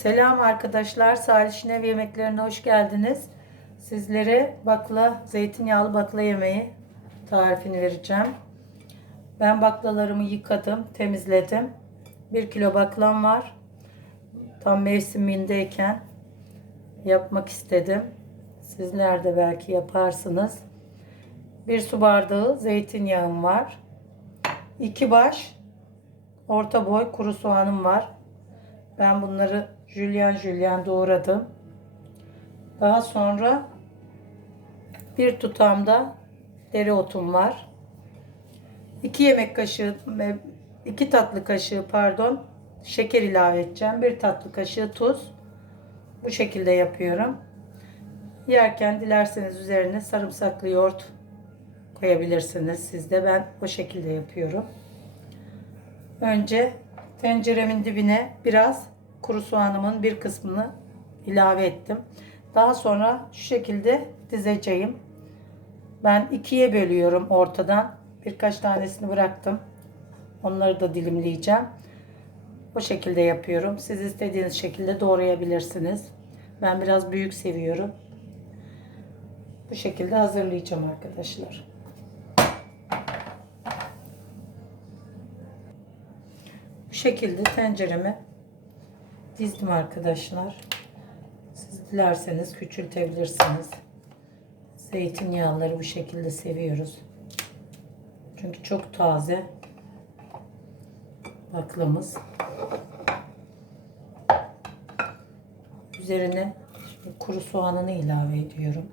Selam arkadaşlar. Salih Şinev yemeklerine hoş geldiniz. Sizlere bakla, zeytinyağlı bakla yemeği tarifini vereceğim. Ben baklalarımı yıkadım, temizledim. 1 kilo baklam var. Tam mevsimindeyken yapmak istedim. Sizler de belki yaparsınız. Bir su bardağı zeytinyağım var. 2 baş orta boy kuru soğanım var. Ben bunları jülyen jülyen doğradım. Daha sonra bir tutamda dereotum var. 2 yemek kaşığı, 2 tatlı kaşığı pardon şeker ilave edeceğim. 1 tatlı kaşığı tuz. Bu şekilde yapıyorum. Yerken dilerseniz üzerine sarımsaklı yoğurt koyabilirsiniz siz de. Ben o şekilde yapıyorum. Önce tenceremin dibine biraz kuru soğanımın bir kısmını ilave ettim. Daha sonra şu şekilde dizeceğim. Ben ikiye bölüyorum ortadan. Birkaç tanesini bıraktım. Onları da dilimleyeceğim. O şekilde yapıyorum. Siz istediğiniz şekilde doğrayabilirsiniz. Ben biraz büyük seviyorum. Bu şekilde hazırlayacağım arkadaşlar. Bu şekilde tencereme dizdim arkadaşlar. Siz dilerseniz küçültebilirsiniz. Zeytinyağları bu şekilde seviyoruz. Çünkü çok taze baklamız. Üzerine kuru soğanını ilave ediyorum.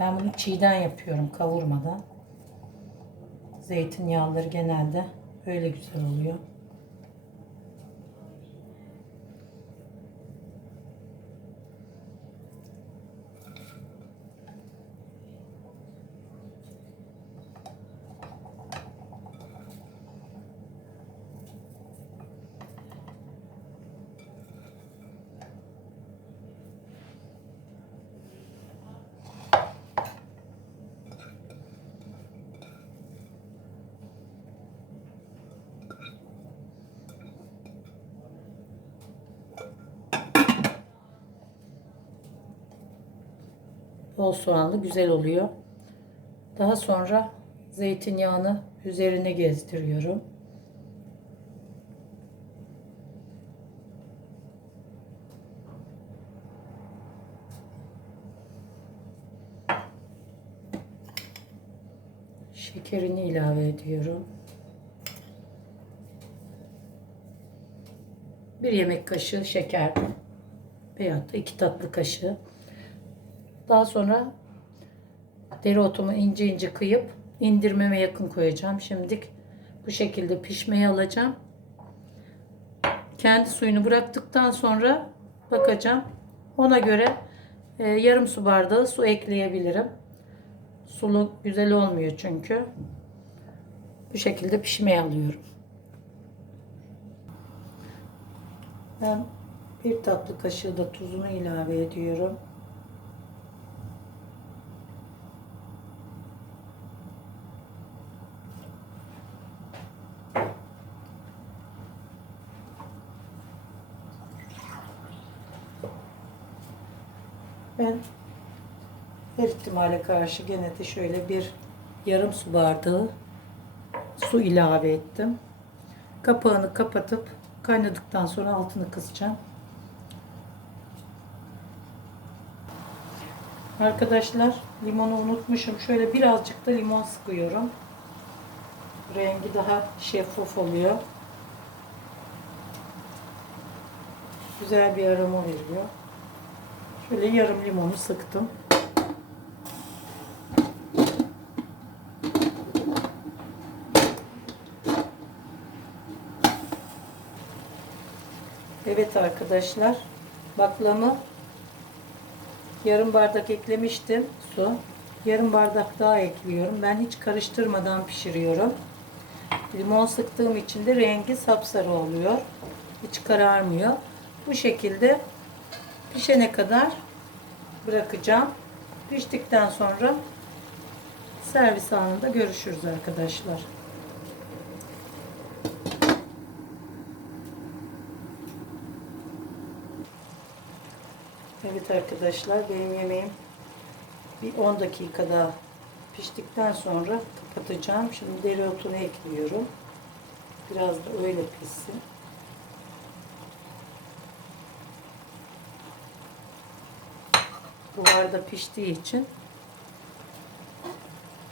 Ben bunu çiğden yapıyorum kavurmadan. Zeytinyağları genelde öyle güzel oluyor. Bol soğanlı güzel oluyor. Daha sonra zeytinyağını üzerine gezdiriyorum. Şekerini ilave ediyorum. Bir yemek kaşığı şeker veyahut da iki tatlı kaşığı. Daha sonra dereotumu ince ince kıyıp indirmeme yakın koyacağım. Şimdilik bu şekilde pişmeye alacağım. Kendi suyunu bıraktıktan sonra bakacağım. Ona göre e, yarım su bardağı su ekleyebilirim. Sulu güzel olmuyor çünkü. Bu şekilde pişmeye alıyorum. Ben bir tatlı kaşığı da tuzunu ilave ediyorum. Ben her ihtimale karşı gene de şöyle bir yarım su bardağı su ilave ettim. Kapağını kapatıp kaynadıktan sonra altını kısacağım. Arkadaşlar limonu unutmuşum. Şöyle birazcık da limon sıkıyorum. Rengi daha şeffaf oluyor. Güzel bir aroma veriyor. Şöyle yarım limonu sıktım. Evet arkadaşlar. Baklamı yarım bardak eklemiştim su. Yarım bardak daha ekliyorum. Ben hiç karıştırmadan pişiriyorum. Limon sıktığım için de rengi sapsarı oluyor. Hiç kararmıyor. Bu şekilde pişene kadar bırakacağım. Piştikten sonra servis anında görüşürüz arkadaşlar. Evet arkadaşlar benim yemeğim bir 10 dakika daha piştikten sonra kapatacağım. Şimdi dereotunu ekliyorum. Biraz da öyle pişsin. Buharda piştiği için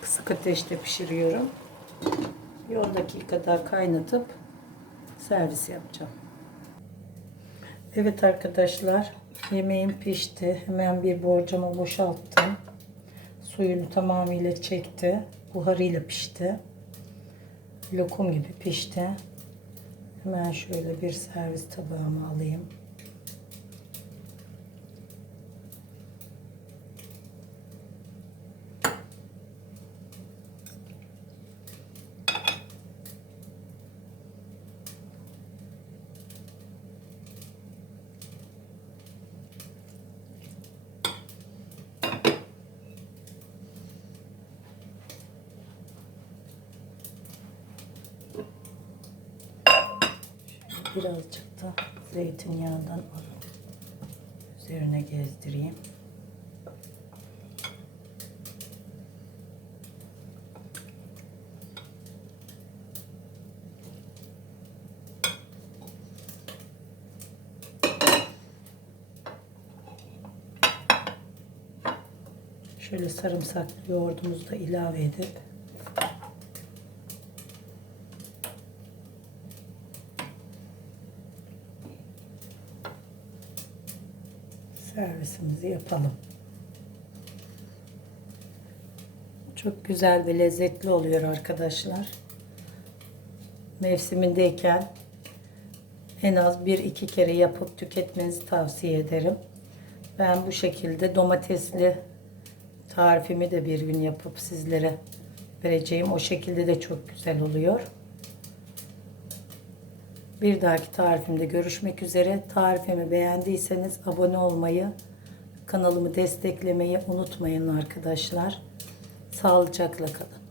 kısık ateşte pişiriyorum. Bir 10 dakika daha kaynatıp servis yapacağım. Evet arkadaşlar yemeğim pişti. Hemen bir borcama boşalttım. Suyunu tamamıyla çekti. Buharıyla pişti. Lokum gibi pişti. Hemen şöyle bir servis tabağıma alayım. Birazcık da zeytinyağından üzerine gezdireyim. Şöyle sarımsaklı yoğurdumuzu da ilave edip servisimizi yapalım. Çok güzel ve lezzetli oluyor arkadaşlar. Mevsimindeyken en az bir iki kere yapıp tüketmenizi tavsiye ederim. Ben bu şekilde domatesli tarifimi de bir gün yapıp sizlere vereceğim. O şekilde de çok güzel oluyor. Bir dahaki tarifimde görüşmek üzere. Tarifimi beğendiyseniz abone olmayı, kanalımı desteklemeyi unutmayın arkadaşlar. Sağlıcakla kalın.